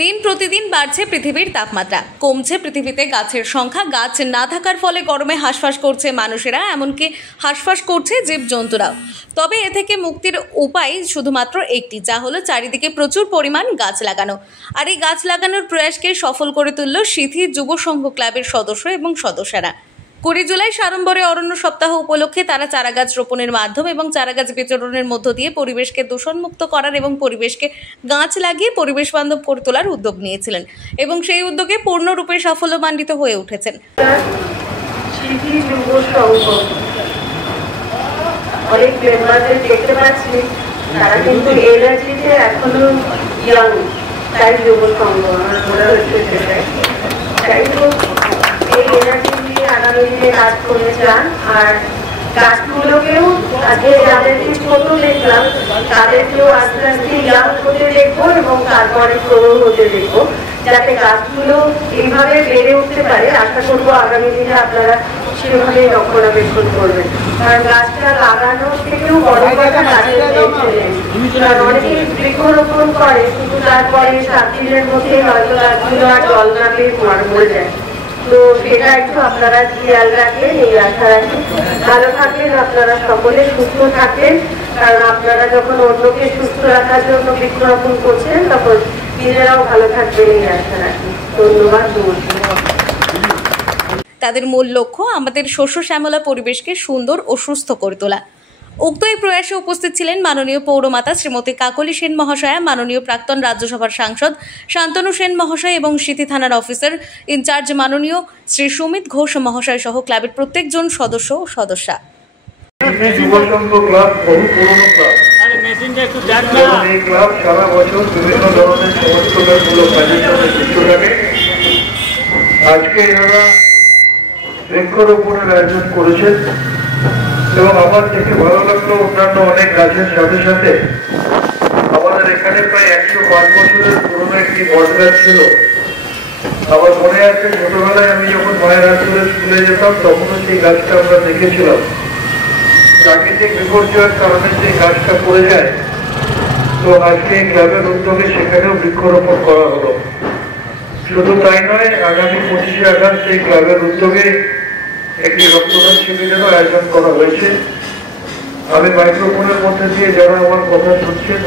দিন প্রতিদিন বাড়ছে পৃথিবীর তাপমাত্রা, কমছে পৃথিবীতে গাছের সংখ্যা। গাছ না থাকার ফলে গরমে হাঁসফাঁস করছে মানুষেরা, এমনকি হাঁসফাঁস করছে জীবজন্তুরাও। তবে এ থেকে মুক্তির উপায় শুধুমাত্র একটি, যা হলো চারিদিকে প্রচুর পরিমাণ গাছ লাগানো। আর এই গাছ লাগানোর প্রয়াসকে সফল করে তুলল সিথি যুব সংঘ ক্লাবের সদস্য এবং সদস্যরা। 20 জুলাই সাড়ম্বরে অরণ্য সপ্তাহ উপলক্ষে তারা চারাগাছ রোপণের মাধ্যমে এবং চারাগাছ বিতরণের মধ্য দিয়ে পরিবেশকে দূষণমুক্ত করার এবং পরিবেশকে গাছ লাগিয়ে পরিবেশ বান্ধব করে তোলার উদ্যোগ নিয়েছিলেন এবং সেই উদ্যোগে পূর্ণরূপে সাফল্যমণ্ডিত হয়ে উঠেছেন। অনেক মেম্বারদের দেখতে পাচ্ছি তারা কিন্তু এনার্জিতে এখনো ইয়াং, তাই যুব সংঘ আমার মনে হচ্ছে সেটাই। যাই হোক, এই এনার্জি নিয়ে আগামী দিনে কাজ করে যান। আর গাছগুলোকেও আজকে যাদেরকে ছোট দেখলাম তাদেরকেও আস্তে আস্তে ইয়াং হতে দেখবো এবং তারপরে গ্রো হতে দেখবো, যাতে গাছগুলো এইভাবে বেড়ে উঠতে পারে। আশা করবো আগামী দিনে আপনারা সেভাবে রক্ষণাবেক্ষণ করবেন, কারণ গাছটা লাগানোর থেকেও বড় কথা গাছের কারণ অনেকে বৃক্ষরোপণ করে কিন্তু তারপরে 7 দিনের মধ্যে হয়তো গাছগুলো আর জল না পেয়ে মরে যায়। তো সেটা একটু আপনারা খেয়াল রাখবেন, এই আশা রাখি। ভালো থাকবেন আপনারা সকলে, সুস্থ থাকবেন, কারণ আপনারা যখন অন্যকে সুস্থ রাখার জন্য বৃক্ষরোপণ করছেন তখন নিজেরাও ভালো থাকবেন, এই আশা রাখি। ধন্যবাদ। তাদের মূল লক্ষ্য আমাদের শস্য শ্যামলা পরিবেশকে সুন্দর ও সুস্থ করে তোলা। উক্ত এই প্রয়াসে উপস্থিত ছিলেন মাননীয় পৌরমাতা শ্রীমতী কাকলি সেন মহাশয়া, মাননীয় প্রাক্তন রাজ্যসভার সাংসদ শান্তনু সেন মহাশয় এবং সিথি থানার অফিসার ইনচার্জ মাননীয় শ্রী সুমিত ঘোষ মহাশয় সহ ক্লাবের প্রত্যেকজন সদস্য ও সদস্যা। আজকে এনারা বৃক্ষরোপণের আয়োজন করেছেন এবং আমার দেখে ভালো লাগলো। অন্যান্য অনেক গাছের সাথে সাথে আমাদের এখানে প্রায় 105 বছরের পুরনো একটি বট গাছ ছিল। আমার মনে আছে ছোটবেলায় আমি যখন মায়ের হাত ধরে স্কুলে যেতাম তখনও সেই গাছটা আমরা দেখেছিলাম। প্রাকৃতিক বিপর্যয়ের কারণে সেই গাছটা পড়ে যায়, তো আজকে ক্লাবের উদ্যোগে সেখানেও বৃক্ষরোপণ করা হলো। শুধু তাই নয়, আগামী 25শে আগস্ট এই ক্লাবের উদ্যোগে একটি রক্তদান শিবিরেরও আয়োজন করা হয়েছে। আমি মাইক্রোফোনের মধ্যে দিয়ে যারা আমার কথা শুনছেন